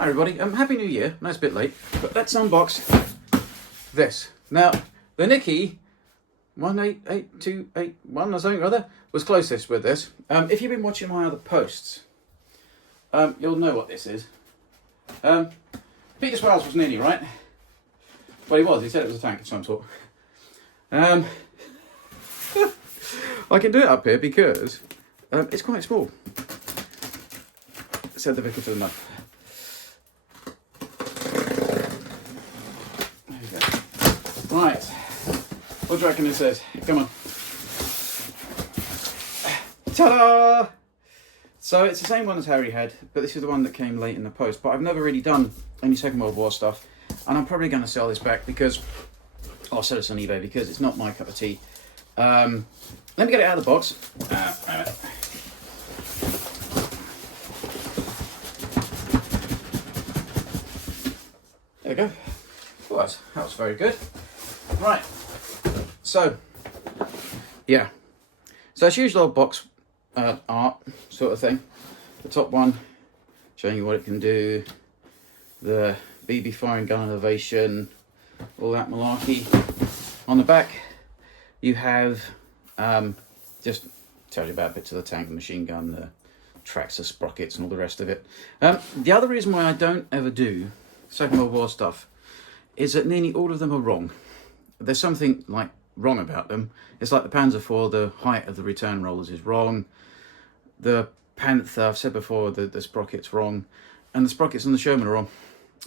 Hi everybody, Happy New Year. No, it's a bit late, but let's unbox this. Now, the Nikkei 188281 or something or other was closest with this. If you've been watching my other posts, you'll know what this is. Peter Swales was nearly right. Well, he was. He said it was a tank of some sort. I can do it up here because it's quite small. Said the vicar to the mud. There you go. Right. What do you reckon this is? Come on. Ta-da! So it's the same one as Harry had, but this is the one that came late in the post. But I've never really done any Second World War stuff, and I'm probably going to sell this back because I'll sell this on eBay because it's not my cup of tea. Let me get it out of the box. There we go. Well, that was very good. Right. So, yeah. So it's usual old box art sort of thing. The top one showing you what it can do. The BB firing gun elevation. All that malarkey. On the back, you have just tells you about bits of the tank, the machine gun, the tracks, the sprockets, and all the rest of it. The other reason why I don't ever do Second World War stuff is that nearly all of them are wrong. There's something like wrong about them. It's like the Panzer IV, the height of the return rollers is wrong. The Panther, I've said before, the sprocket's wrong, and the sprockets on the Sherman are wrong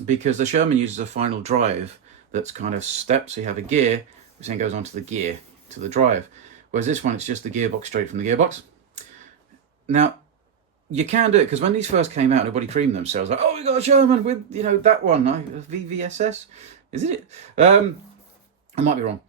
because the Sherman uses a final drive that's kind of stepped, so you have a gear which then goes onto the gear to the drive, whereas this one it's just the gearbox straight from the gearbox. Now you can do it because when these first came out, everybody creamed themselves like, oh, we got a Sherman with, you know, that one, VVSS, is it? I might be wrong.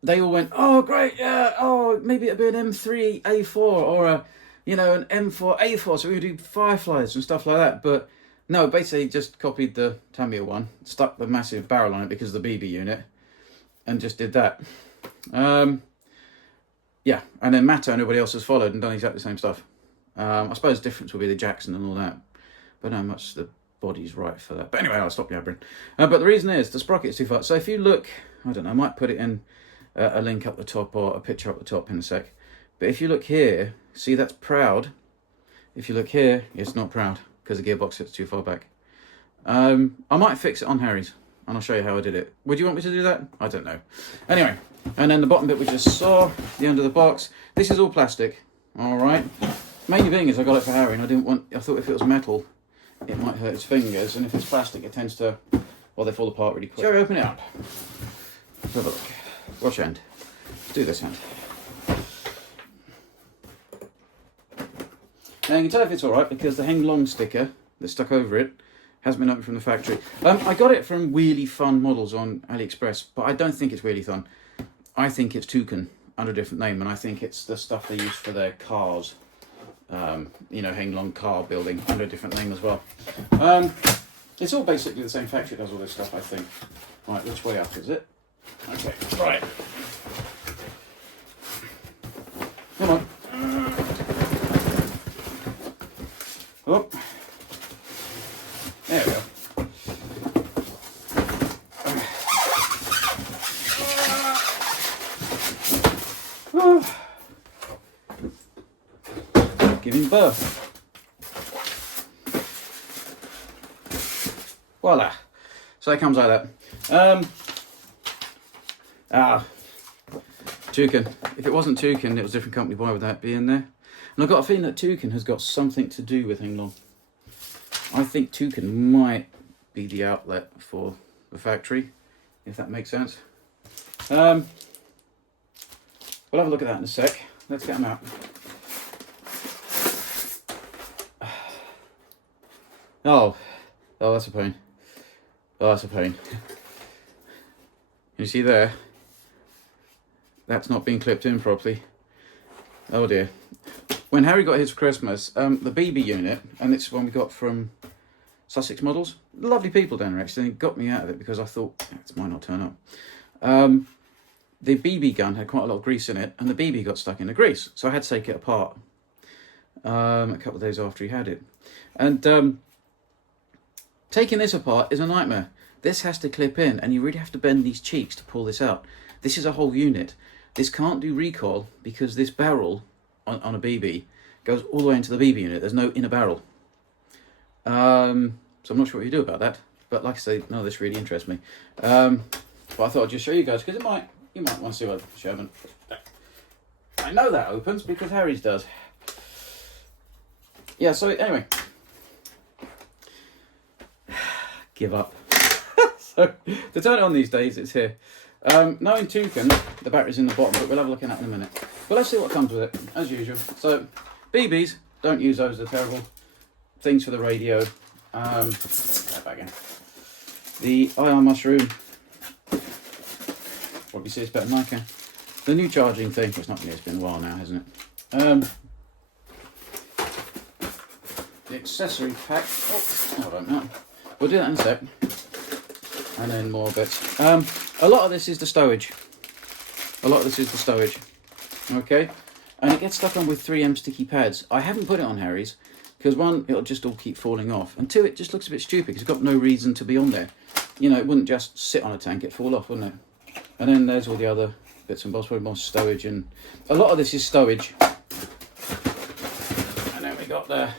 They all went, oh great, yeah, oh maybe it'd be an M4A3 or a, you know, an M4A4, so we could do Fireflies and stuff like that. But no, basically just copied the Tamiya one, stuck the massive barrel on it because of the BB unit, and just did that. Yeah, and then Matto and everybody else has followed and done exactly the same stuff. I suppose the difference will be the Jackson and all that, but not much the body's right for that. But anyway, I'll stop yabbering. But the reason is the sprocket's too far. So if you look, I don't know, I might put it in a link up the top or a picture up the top in a sec. But if you look here, see that's proud. If you look here, it's not proud because the gearbox sits too far back. I might fix it on Harry's and I'll show you how I did it. Would you want me to do that? I don't know. Anyway, and then the bottom bit we just saw, the end of the box. This is all plastic, all right? Mainly being is I got it for Harry and I thought if it was metal, it might hurt his fingers, and if it's plastic, it tends to, well, they fall apart really quick. Shall we open it up? Let's have a look. Watch hand. Let's do this hand. Now you can tell if it's alright because the Heng Long sticker that's stuck over it hasn't been opened from the factory. I got it from Really Fun Models on AliExpress, but I don't think it's Really Fun. I think it's Toucan under a different name, and I think it's the stuff they use for their cars. You know, Heng Long car building under a different name as well. It's all basically the same factory that does all this stuff, I think. Right, which way up is it? Okay, right. Come on. Oh. There we go. Giving birth. Voila. So it comes like that. Toucan. If it wasn't Toucan, it was a different company. Why would that be in there? And I've got a feeling that Toucan has got something to do with Heng Long. I think Toucan might be the outlet for the factory, if that makes sense. We'll have a look at that in a sec. Let's get them out. Oh, that's a pain. Oh, that's a pain. You see there? That's not being clipped in properly. Oh dear. When Harry got his for Christmas, the BB unit, and it's one we got from Sussex Models, lovely people down there actually, got me out of it because I thought, it might not turn up. The BB gun had quite a lot of grease in it, and the BB got stuck in the grease, so I had to take it apart a couple of days after he had it. And Taking this apart is a nightmare. This has to clip in, and you really have to bend these cheeks to pull this out. This is a whole unit. This can't do recoil because this barrel on a BB goes all the way into the BB unit. There's no inner barrel. So I'm not sure what you do about that. But like I say, none of this really interests me. But I thought I'd just show you guys, because you might want to see what Sherman. I know that opens because Harry's does. Yeah, so anyway. Give up. So to turn it on these days, it's here. Knowing Toucan, the battery's in the bottom, but we'll have a look at that in a minute. But let's see what comes with it, as usual. So BBs, don't use those, they're terrible. Things for the radio. That back in. The IR mushroom. Probably see it's better than I can. The new charging thing. Well, it's not new, it's been a while now, hasn't it? The accessory pack. Oh, I don't know. We'll do that in a sec. And then more bits. A lot of this is the stowage. Okay? And it gets stuck on with 3M sticky pads. I haven't put it on Harry's because one, it'll just all keep falling off. And two, it just looks a bit stupid because it's got no reason to be on there. You know, it wouldn't just sit on a tank, it'd fall off, wouldn't it? And then there's all the other bits and bobs, probably more stowage. And a lot of this is stowage. And then we got the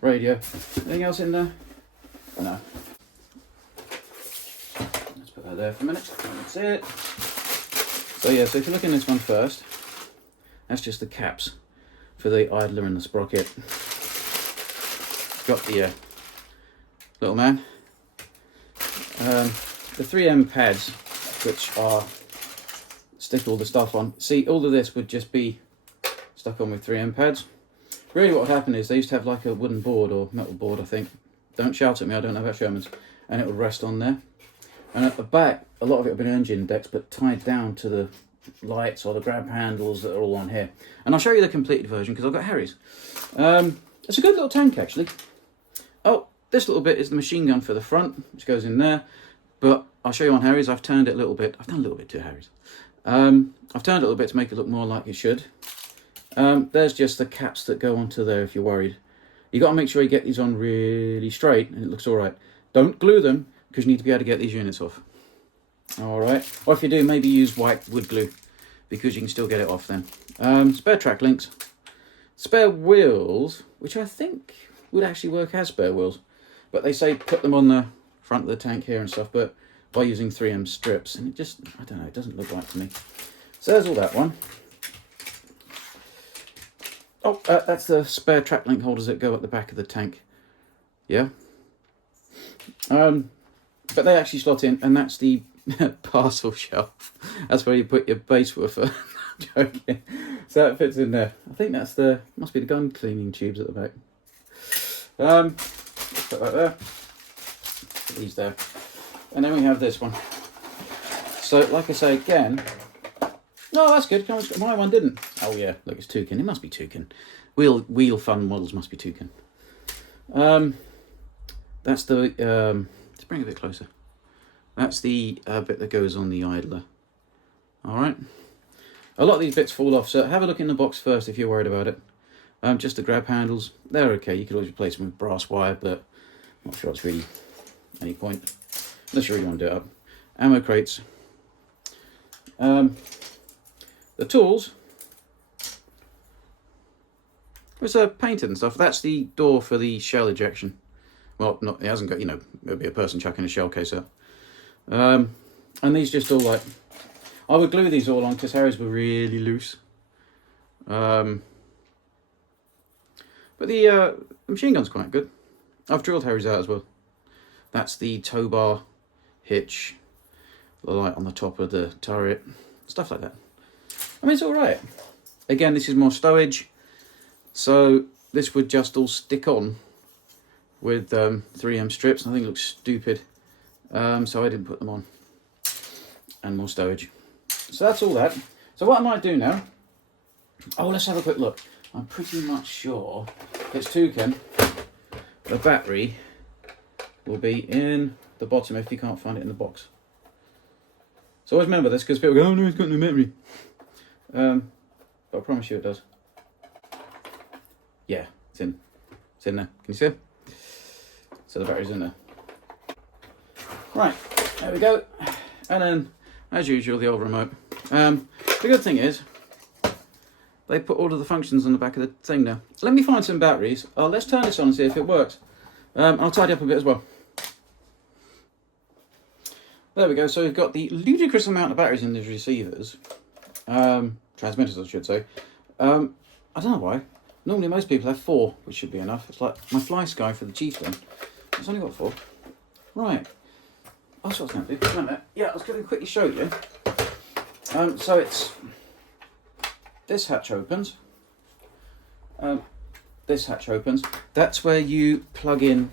radio. Anything else in there? Oh, no. Let's put that there for a minute. That's it. So yeah, so if you look in this one first, that's just the caps for the idler and the sprocket. Got the little man. The 3M pads, which are stick all the stuff on. See, all of this would just be stuck on with 3M pads. Really what would happen is they used to have like a wooden board or metal board, I think. Don't shout at me, I don't know about Sherman's. And it would rest on there. And at the back, a lot of it would be engine decks, but tied down to the lights or the grab handles that are all on here. And I'll show you the completed version because I've got Harry's. It's a good little tank, actually. Oh, this little bit is the machine gun for the front, which goes in there. But I'll show you on Harry's. I've turned it a little bit. I've done a little bit to Harry's. I've turned it a little bit to make it look more like it should. There's just the caps that go onto there if you're worried. You got to make sure you get these on really straight and it looks all right. Don't glue them because you need to be able to get these units off. All right. Or if you do, maybe use white wood glue because you can still get it off then. Spare track links. Spare wheels, which I think would actually work as spare wheels. But they say put them on the front of the tank here and stuff, but by using 3M strips. And it just, I don't know, it doesn't look right to me. So there's all that one. Oh, that's the spare track link holders that go at the back of the tank. Yeah. But they actually slot in, and that's the parcel shelf. That's where you put your base woofer. Joking. So that fits in there. I think that's the, must be the gun cleaning tubes at the back. Let's put that there. Put these there. And then we have this one. So, like I say again, no, that's good. My one didn't. Oh yeah, look, it's Toucan. It must be Toucan. Wheel fun models must be Toucan. That's the. Let's bring it a bit closer. That's the bit that goes on the idler. All right. A lot of these bits fall off, so have a look in the box first if you're worried about it. Just the grab handles, they're okay. You could always replace them with brass wire, but I'm not sure it's really any point unless you really want to do it up. Ammo crates. The tools. It's painted and stuff. That's the door for the shell ejection. Well, not, it hasn't got, you know, it'll be a person chucking a shell case out. And these just all like, I would glue these all on because Harry's were really loose. But the machine gun's quite good. I've drilled Harry's out as well. That's the tow bar, hitch, the light on the top of the turret, stuff like that. I mean, it's all right. Again, this is more stowage, so this would just all stick on with 3M strips. I think it looks stupid, so I didn't put them on. And more stowage. So that's all that. So what I might do now, oh, let's have a quick look. I'm pretty much sure it's Toucan. The battery will be in the bottom if you can't find it in the box. So always remember this because people go, oh no, it's got no battery. But I promise you it does. Yeah, it's in there. Can you see it? So the battery's in there. Right, there we go. And then, as usual, the old remote. The good thing is, they put all of the functions on the back of the thing now. Let me find some batteries. Let's turn this on and see if it works. I'll tidy up a bit as well. There we go. So we've got the ludicrous amount of batteries in these receivers. Transmitters, I should say. I don't know why. Normally most people have 4, which should be enough. It's like my Fly Sky for the Chief one. It's only got 4. Right. That's what I was going to do. Wait a minute. Yeah, I was going to quickly show you. So it's... This hatch opens. This hatch opens. That's where you plug in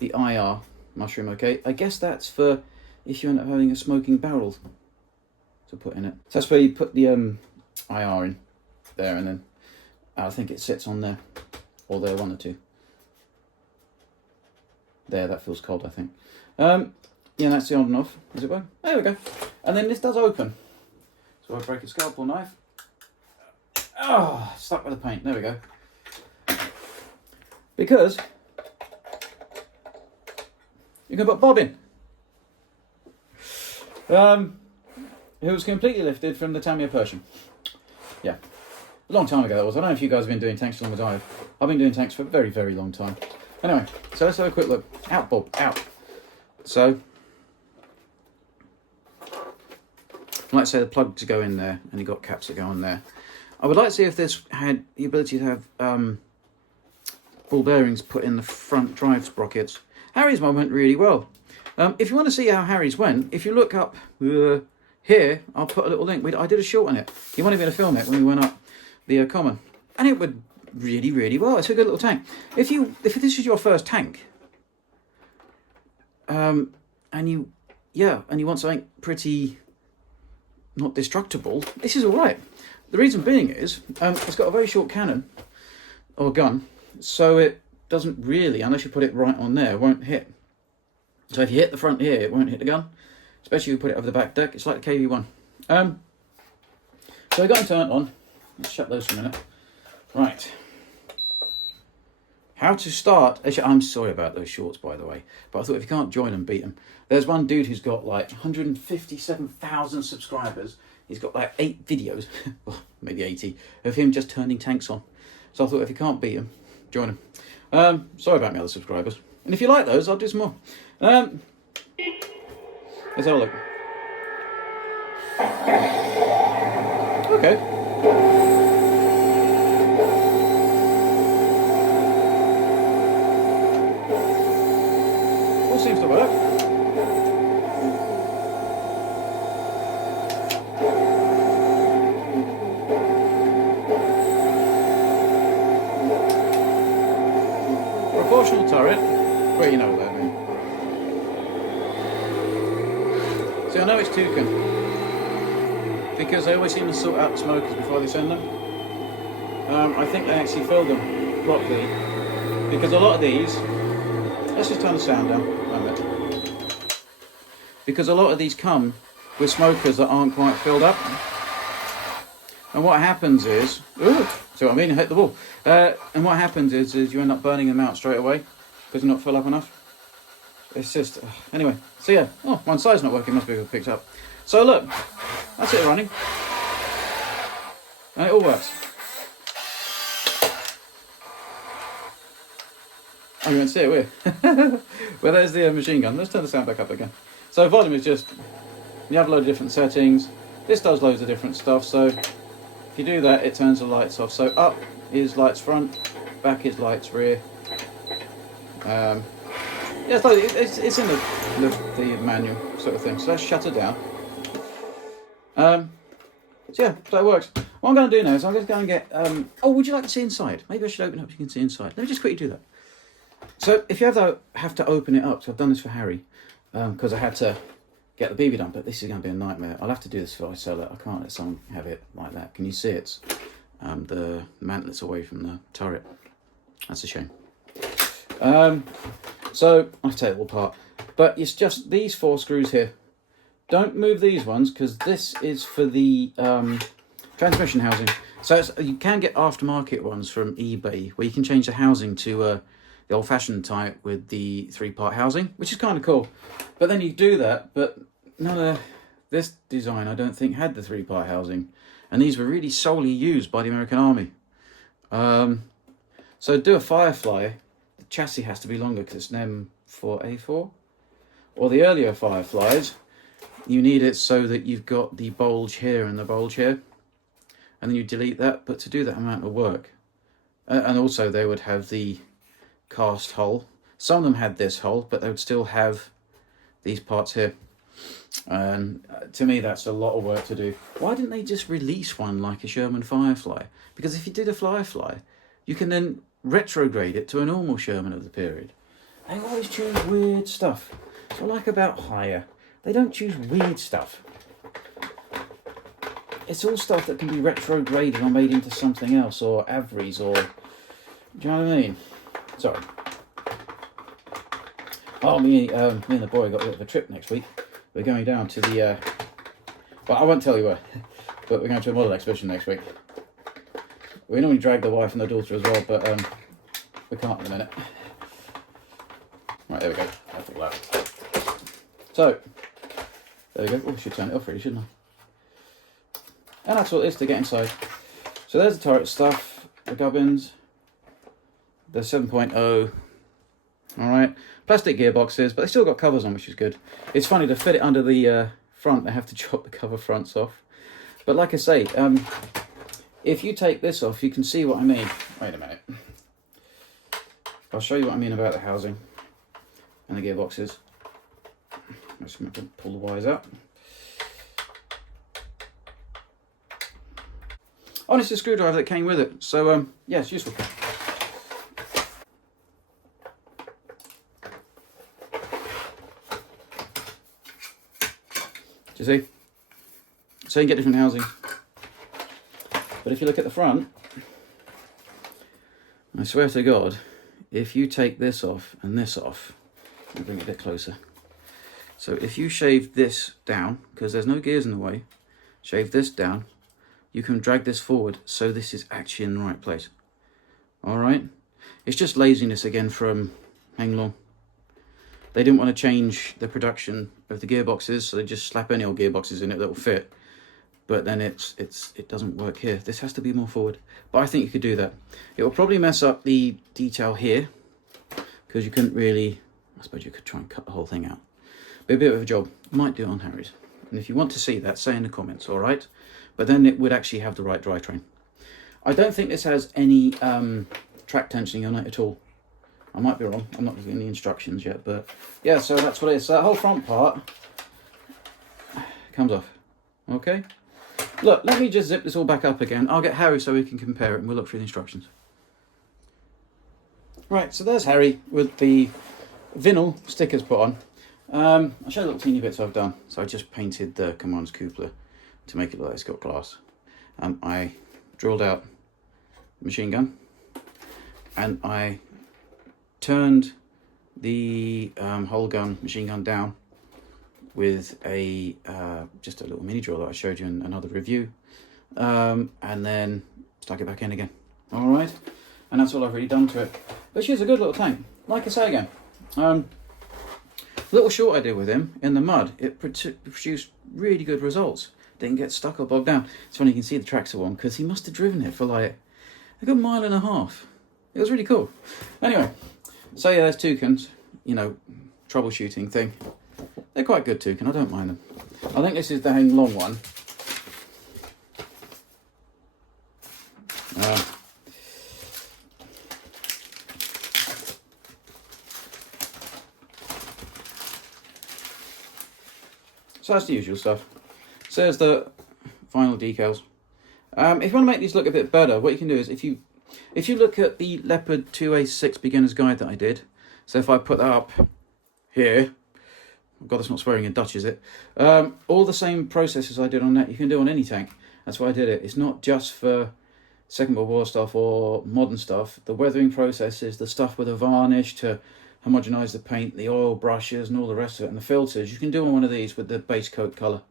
the IR mushroom, okay? I guess that's for if you end up having a smoking barrel to put in it. So that's where you put the IR in there, and then I think it sits on there, or there, one or two. There, that feels cold, I think. Yeah, that's the on and off. Does it work? There we go. And then this does open. So I break a scalpel knife. Oh, stuck with the paint. There we go. Because you can put Bob in. It was completely lifted from the Tamiya Persian. Yeah. A long time ago that was. I don't know if you guys have been doing tanks as long as I have. I've been doing tanks for a very, very long time. Anyway, so let's have a quick look. Out, Bob, out. So, like I say, the plugs go in there, and you've got caps that go on there. I would like to see if this had the ability to have ball bearings put in the front drive sprockets. Harry's one went really well. If you want to see how Harry's went, if you look up here, I'll put a little link. I did a short on it. He wanted me to film it when we went up the common, and it went really, really well. It's a good little tank. If this is your first tank, and you want something pretty not destructible, this is all right. The reason being is it's got a very short cannon or gun, so it doesn't really, unless you put it right on there, won't hit. So if you hit the front here, it won't hit the gun, especially if you put it over the back deck. It's like the KV1. So I got them turned on. Let's shut those for a minute. Right. How to start. Actually, I'm sorry about those shorts, by the way, but I thought if you can't join them, beat them. There's one dude who's got like 157,000 subscribers. He's got like 8 videos, well, maybe 80, of him just turning tanks on. So I thought if you can't beat him, join him. Sorry about my other subscribers. And if you like those, I'll do some more. Let's have a look. Okay. All seems to work. Proportional turret. Well, you know what that means. See, I know it's Toucan because they always seem to sort out the smokers before they send them. I think they actually fill them properly because a lot of these. Let's just turn the sound down. Because a lot of these come with smokers that aren't quite filled up, and what happens is, see what I mean? I hit the wall. And what happens is you end up burning them out straight away because they're not filled up enough. It's just anyway. So yeah, one side's not working. Must be picked up. So look, that's it running, and it all works. Oh, you won't see it, will you? Well, there's the machine gun. Let's turn the sound back up again. So volume is just, you have a load of different settings. This does loads of different stuff. So if you do that, it turns the lights off. So up is lights front, back is lights rear. Yeah, it's in the manual sort of thing. So let's shut it down. So yeah, so it works. What I'm going to do now is I'm going to go and get. Would you like to see inside? Maybe I should open it up so you can see inside. Let me just quickly do that. So if you have to open it up, so I've done this for Harry, because I had to get the BB done, but this is going to be a nightmare. I'll have to do this before I sell it. I can't let someone have it like that. Can you see it's the mantlet's away from the turret? That's a shame. So I'll take it all apart, but it's just these 4 screws here. Don't move these ones because this is for the transmission housing. So you can get aftermarket ones from eBay where you can change the housing to the old-fashioned type with the 3-part housing, which is kind of cool. But then you do that, but none of this design, I don't think, had the 3-part housing. And these were really solely used by the American Army. So to do a Firefly, the chassis has to be longer because it's an M4A3. Or the earlier Fireflies, you need it so that you've got the bulge here and the bulge here. And then you delete that, but to do that amount of work. And also they would have the cast hull. Some of them had this hull, but they would still have these parts here. And to me, that's a lot of work to do. Why didn't they just release one like a Sherman Firefly? Because if you did a Firefly, you can then retrograde it to a normal Sherman of the period. They always choose weird stuff. That's what I like about Haya. They don't choose weird stuff. It's all stuff that can be retrograded or made into something else, or Averies, or... Do you know what I mean? Sorry. Oh, me and the boy got a bit of a trip next week. We're going down to the... well, I won't tell you where, but we're going to a model exhibition next week. We normally drag the wife and the daughter as well, but we can't in a minute. Right, there we go. That's all that. So, there we go. Oh, I should turn it off really, shouldn't I? And that's what it is to get inside. So there's the turret stuff, the gubbins, the 7.0. Alright, plastic gearboxes, but they still got covers on, which is good. It's funny, to fit it under the front, they have to chop the cover fronts off. But like I say, if you take this off, you can see what I mean. Wait a minute. I'll show you what I mean about the housing and the gearboxes. Just going to pull the wires out. Oh, and it's a screwdriver that came with it, so yeah, it's useful. Do you see? So you can get different housing. But if you look at the front, I swear to God, if you take this off and this off, I'll bring it a bit closer. So if you shave this down, because there's no gears in the way, shave this down, you can drag this forward so this is actually in the right place. Alright? It's just laziness again from Heng Long. They didn't want to change the production of the gearboxes, so they just slap any old gearboxes in it that will fit. But then it doesn't work here. This has to be more forward. But I think you could do that. It will probably mess up the detail here, because you couldn't really... I suppose you could try and cut the whole thing out. Be a bit of a job. Might do it on Harry's. And if you want to see that, say in the comments, alright? But then it would actually have the right drivetrain. I don't think this has any track tensioning on it at all. I might be wrong. I'm not looking at the instructions yet, but yeah, so that's what it is. So that whole front part comes off. Okay? Look, let me just zip this all back up again. I'll get Harry so we can compare it and we'll look through the instructions. Right, so there's Harry with the vinyl stickers put on. I'll show you little teeny bits I've done. So I just painted the Commander's cupola to make it look like it's got glass. I drilled out the machine gun and I turned the whole gun, machine gun down with a just a little mini drill that I showed you in another review, and then stuck it back in again. All right, and that's all I've really done to it. But she's a good little tank. Like I say again, little short I did with him in the mud, it produced really good results. Didn't get stuck or bogged down. It's funny, you can see the tracks are on because he must have driven it for like a good mile and a half. It was really cool. Anyway, so yeah, there's Toucans, you know, troubleshooting thing. They're quite good Toucan, I don't mind them. I think this is the Heng Long one. So that's the usual stuff. So there's the final decals. If you want to make these look a bit better, what you can do is if you look at the Leopard 2A6 beginner's guide that I did, so if I put that up here, oh God, that's not swearing in Dutch, is it? All the same processes I did on that, you can do on any tank. That's why I did it. It's not just for Second World War stuff or modern stuff. The weathering processes, the stuff with a varnish to homogenize the paint, the oil brushes and all the rest of it, and the filters, you can do on one of these with the base coat colour.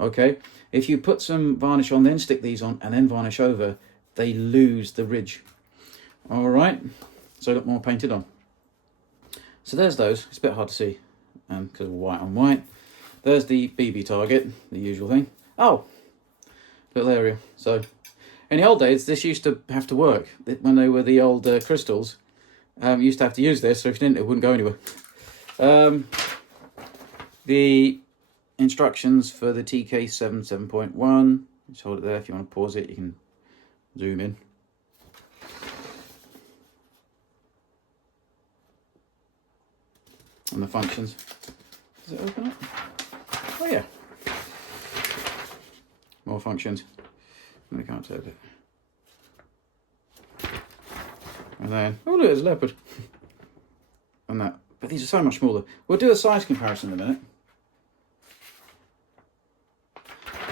Okay, if you put some varnish on, then stick these on, and then varnish over, they lose the ridge. All right, so look more painted on. So there's those. It's a bit hard to see because we're white on white. There's the BB target, the usual thing. Oh, little area. So in the old days, this used to have to work. When they were the old crystals, you used to have to use this, so if you didn't, it wouldn't go anywhere. The instructions for the TK7 7.1. Just hold it there. If you want to pause it, you can zoom in. And the functions. Does it open up? Oh yeah. More functions. Let me come up to it a bit. And then, oh look, there's a Leopard. And that. But these are so much smaller. We'll do a size comparison in a minute.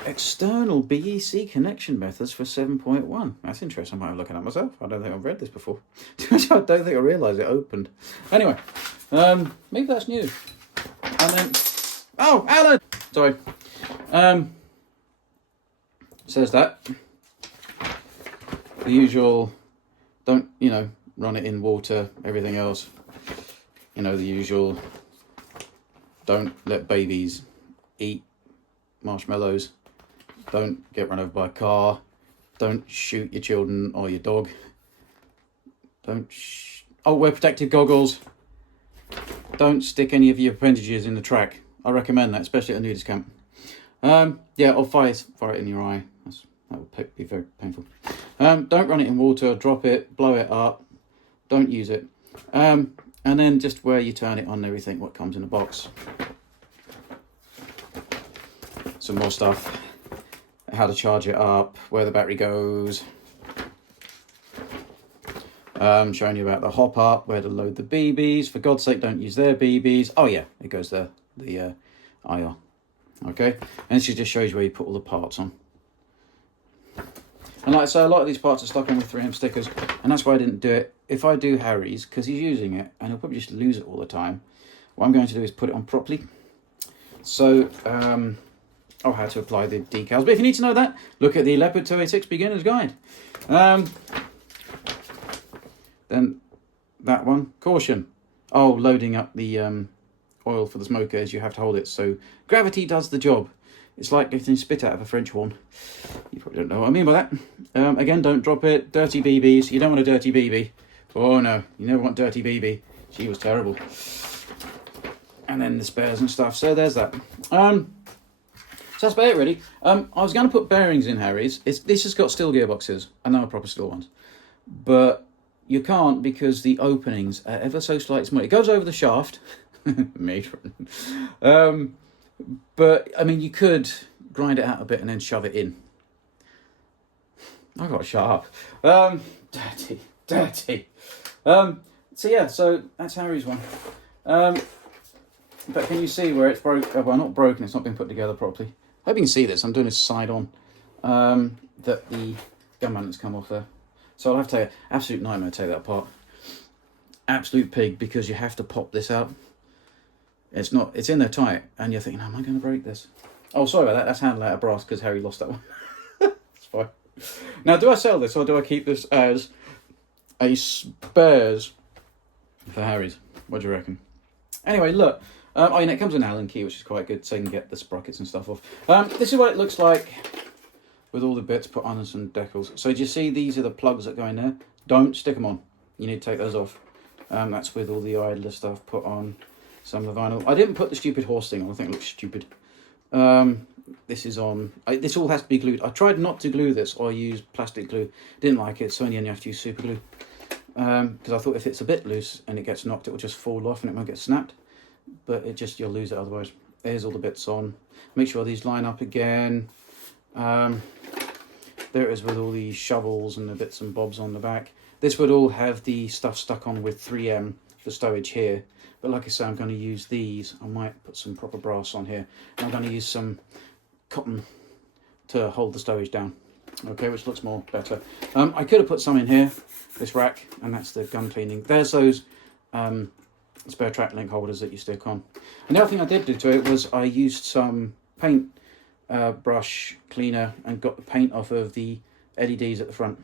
External BEC connection methods for 7.1. That's interesting. I might have looked at myself. I don't think I've read this before. I don't think I realised it opened. Anyway, maybe that's new. And then, oh, Alan! Sorry. Says that. The usual, don't, run it in water, everything else. The usual, don't let babies eat marshmallows. Don't get run over by a car. Don't shoot your children or your dog. Wear protective goggles. Don't stick any of your appendages in the track. I recommend that, especially at a nudist camp. Or fire it in your eye. That would be very painful. Don't run it in water, drop it, blow it up. Don't use it. And then just where you turn it on and everything, what comes in the box. Some more stuff. How to charge it up, where the battery goes. Showing you about the hop up, where to load the BBs. For God's sake, don't use their BBs. Oh yeah, it goes there, the IR. Okay, and this just shows you where you put all the parts on. And like I say, a lot of these parts are stuck on with 3M stickers, and that's why I didn't do it. If I do Harry's, because he's using it, and he'll probably just lose it all the time, what I'm going to do is put it on properly. So, how to apply the decals. But if you need to know that, look at the Leopard 286 Beginner's Guide. Then that one, caution. Oh, loading up the oil for the smokers, you have to hold it. So gravity does the job. It's like getting spit out of a French horn. You probably don't know what I mean by that. Again, don't drop it. Dirty BBs. You don't want a dirty BB. Oh no, you never want dirty BB. She was terrible. And then the spares and stuff. So there's that. So that's about it really. I was going to put bearings in Harry's. This has got steel gearboxes. I know proper steel ones. But you can't because the openings are ever so slightly small. It goes over the shaft. Matron. But, I mean, you could grind it out a bit and then shove it in. I've got to shut up. Dirty. So that's Harry's one. But can you see where it's broken? Well, not broken, it's not been put together properly. I hope you can see this. I'm doing this side on. That the gun mount's come off there. So I'll have to tell you, absolute nightmare to take that apart. Absolute pig, because you have to pop this out. It's in there tight, and you're thinking, am I going to break this? Oh, sorry about that. That's handled out of brass because Harry lost that one. It's fine. Now, do I sell this or do I keep this as a spares for Harry's? What do you reckon? Anyway, look. It comes with an Allen key, which is quite good, so you can get the sprockets and stuff off. This is what it looks like with all the bits put on and some decals. So do you see these are the plugs that go in there? Don't stick them on. You need to take those off. That's with all the idler stuff put on. Some of the vinyl. I didn't put the stupid horse thing on. I think it looks stupid. This is on. This all has to be glued. I tried not to glue this or use plastic glue. Didn't like it, so in the end you have to use super glue. Because I thought if it's a bit loose and it gets knocked, it will just fall off and it won't get snapped. But you'll lose it otherwise. There's all the bits on. Make sure these line up again. There it is with all the shovels and the bits and bobs on the back. This would all have the stuff stuck on with 3M for stowage here. But like I say, I'm going to use these. I might put some proper brass on here. And I'm going to use some cotton to hold the stowage down. Okay, which looks better. I could have put some in here, this rack, and that's the gun cleaning. There's those spare track link holders that you stick on. And the other thing I did do to it was I used some paint brush cleaner and got the paint off of the LEDs at the front.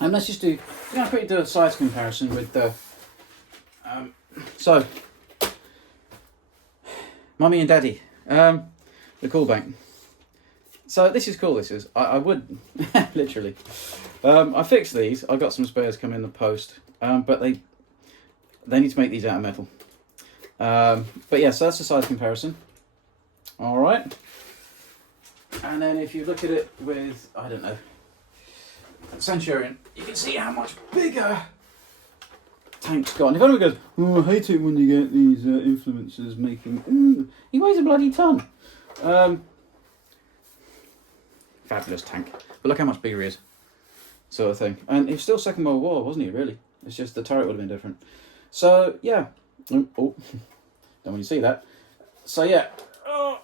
And let's just do a size comparison with the So, Mummy and Daddy, the coolbank. So this is cool. This is. I would literally. I fixed these. I got some spares come in the post, but they need to make these out of metal. But yeah, so that's the size comparison. All right. And then if you look at it with, I don't know, Centurion, you can see how much bigger tank's got. And if anyone goes, oh, I hate it when you get these influencers making, he weighs a bloody ton. Fabulous tank. But look how much bigger he is. Sort of thing. And it's still Second World War, wasn't he, really? It's just the turret would have been different. So, yeah. Oh, don't want you to see that. So, yeah. Oh,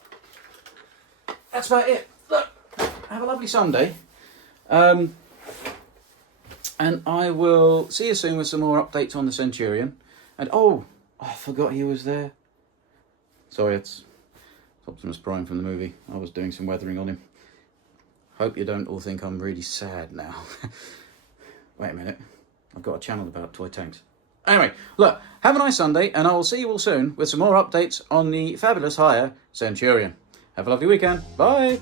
that's about it. Look, have a lovely Sunday. And I will see you soon with some more updates on the Centurion. And, I forgot he was there. Sorry, it's Optimus Prime from the movie. I was doing some weathering on him. Hope you don't all think I'm really sad now. Wait a minute. I've got a channel about toy tanks. Anyway, look, have a nice Sunday, and I will see you all soon with some more updates on the fabulous Haya Centurion. Have a lovely weekend. Bye.